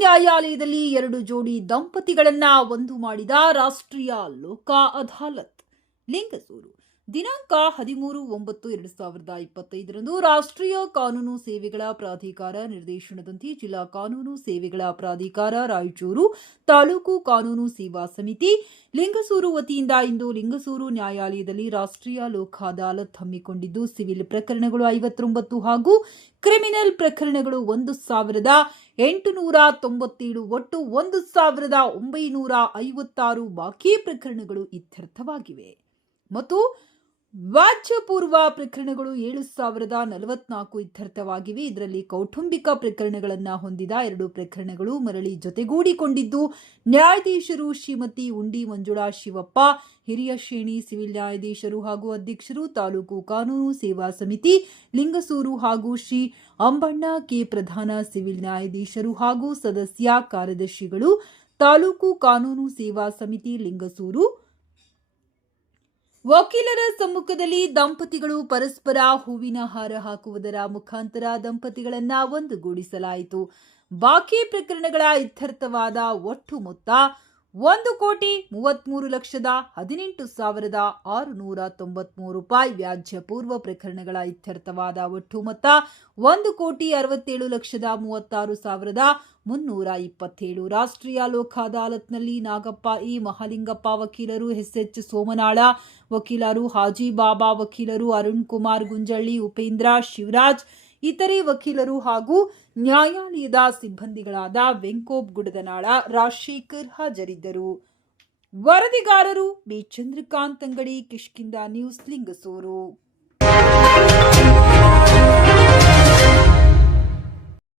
ನ್ಯಾಯಾಲಯದಲ್ಲಿ ಎರಡು ಜೋಡಿ ದಂಪತಿಗಳನ್ನ ಒಂದು ಮಾಡಿದ ರಾಷ್ಟ್ರೀಯ ಲೋಕ ಅದಾಲತ್. ಲಿಂಗಸೂರು. ದಿನಾಂಕ ಹದಿಮೂರು ಒಂಬತ್ತು ಎರಡು ಸಾವಿರದ ಇಪ್ಪತ್ತೈದರಂದು ರಾಷ್ಟ್ರೀಯ ಕಾನೂನು ಸೇವೆಗಳ ಪ್ರಾಧಿಕಾರ ನಿರ್ದೇಶನದಂತೆ ಜಿಲ್ಲಾ ಕಾನೂನು ಸೇವೆಗಳ ಪ್ರಾಧಿಕಾರ ರಾಯಚೂರು ತಾಲೂಕು ಕಾನೂನು ಸೇವಾ ಸಮಿತಿ ಲಿಂಗಸೂರು ವತಿಯಿಂದ ಇಂದು ಲಿಂಗಸೂರು ನ್ಯಾಯಾಲಯದಲ್ಲಿ ರಾಷ್ಟ್ರೀಯ ಲೋಕ ಅದಾಲತ್ ಹಮ್ಮಿಕೊಂಡಿದ್ದು, ಸಿವಿಲ್ ಪ್ರಕರಣಗಳು ಐವತ್ತೊಂಬತ್ತು ಹಾಗೂ ಕ್ರಿಮಿನಲ್ ಪ್ರಕರಣಗಳು ಒಂದು ಸಾವಿರದ ಎಂಟುನೂರ ತೊಂಬತ್ತೇಳು ಒಟ್ಟು ಒಂದು ಸಾವಿರದ ಒಂಬೈನೂರ ಐವತ್ತಾರು ಬಾಕಿ ಪ್ರಕರಣಗಳು ಇತ್ಯರ್ಥವಾಗಿವೆ. ಮತ್ತು ವಾಚ್ಯಪೂರ್ವ ಪ್ರಕರಣಗಳು ಏಳು ಸಾವಿರದ ನಲವತ್ನಾಲ್ಕು ಇತ್ಯರ್ಥವಾಗಿವೆ. ಇದರಲ್ಲಿ ಕೌಟುಂಬಿಕ ಪ್ರಕರಣಗಳನ್ನು ಹೊಂದಿದ ಎರಡು ಪ್ರಕರಣಗಳು ಮರಳಿ ಜೊತೆಗೂಡಿಕೊಂಡಿದ್ದು, ನ್ಯಾಯಾಧೀಶರು ಶ್ರೀಮತಿ ಉಂಡಿ ಮಂಜುಳಾ ಶಿವಪ್ಪ, ಹಿರಿಯ ಶ್ರೇಣಿ ಸಿವಿಲ್ ನ್ಯಾಯಾಧೀಶರು ಹಾಗೂ ಅಧ್ಯಕ್ಷರು ತಾಲೂಕು ಕಾನೂನು ಸೇವಾ ಸಮಿತಿ, ಲಿಂಗಸೂರು ಹಾಗೂ ಶ್ರೀ ಅಂಬಣ್ಣ ಕೆ ಪ್ರಧಾನ ಸಿವಿಲ್ ನ್ಯಾಯಾಧೀಶರು ಹಾಗೂ ಸದಸ್ಯ ಕಾರ್ಯದರ್ಶಿಗಳು, ತಾಲೂಕು ಕಾನೂನು ಸೇವಾ ಸಮಿತಿ, ಲಿಂಗಸೂರು ವಕೀಲರ ಸಮ್ಮುಖದಲ್ಲಿ ದಂಪತಿಗಳು ಪರಸ್ಪರ ಹೂವಿನ ಹಾರ ಹಾಕುವುದರ ಮುಖಾಂತರ ದಂಪತಿಗಳನ್ನ ಒಂದುಗೂಡಿಸಲಾಯಿತು. ಬಾಕಿ ಪ್ರಕರಣಗಳ ಇತ್ಯರ್ಥವಾದ ಒಟ್ಟು ಮೊತ್ತ ಒಂದು ಕೋಟಿ ಮೂವತ್ಮೂರು ಲಕ್ಷದ ಹದಿನೆಂಟು ಸಾವಿರದ ಆರುನೂರ ತೊಂಬತ್ಮೂರು ರೂಪಾಯಿ ವ್ಯಾಜ್ಯ ಪೂರ್ವ ಪ್ರಕರಣಗಳ ಇತ್ಯರ್ಥವಾದ ಒಟ್ಟು ಮೊತ್ತ ಒಂದು ಕೋಟಿ ಅರವತ್ತೇಳು ಲಕ್ಷದ ಮೂವತ್ತಾರು ಸಾವಿರದ ಮುನ್ನೂರ ಇಪ್ಪತ್ತೇಳು ರಾಷ್ಟ್ರೀಯ ಲೋಕ ಅದಾಲತ್ನಲ್ಲಿ ನಾಗಪ್ಪ ಇ ಮಹಾಲಿಂಗಪ್ಪ ವಕೀಲರು ಎಸ್ ಎಚ್ ಸೋಮನಾಳ ವಕೀಲರು, ಹಾಜಿ ಬಾಬಾ ವಕೀಲರು, ಅರುಣ್ ಕುಮಾರ್ ಗುಂಜಳ್ಳಿ, ಉಪೇಂದ್ರ ಶಿವರಾಜ್ ಇತರೆ ವಕೀಲರು ಹಾಗೂ ನ್ಯಾಯಾಲಯದ ಸಿಬ್ಬಂದಿಗಳಾದ ವೆಂಕೋಬ್ ಗುಡದನಾಳ, ರಾಜಶೇಖರ್ ಹಾಜರಿದ್ದರು. ವರದಿಗಾರರು ಬಿ. ಚಂದ್ರಕಾಂತ್ ಅಂಗಡಿ ಕಿಷ್ಕಿಂದ ನ್ಯೂಸ್, ಲಿಂಗಸೂರು.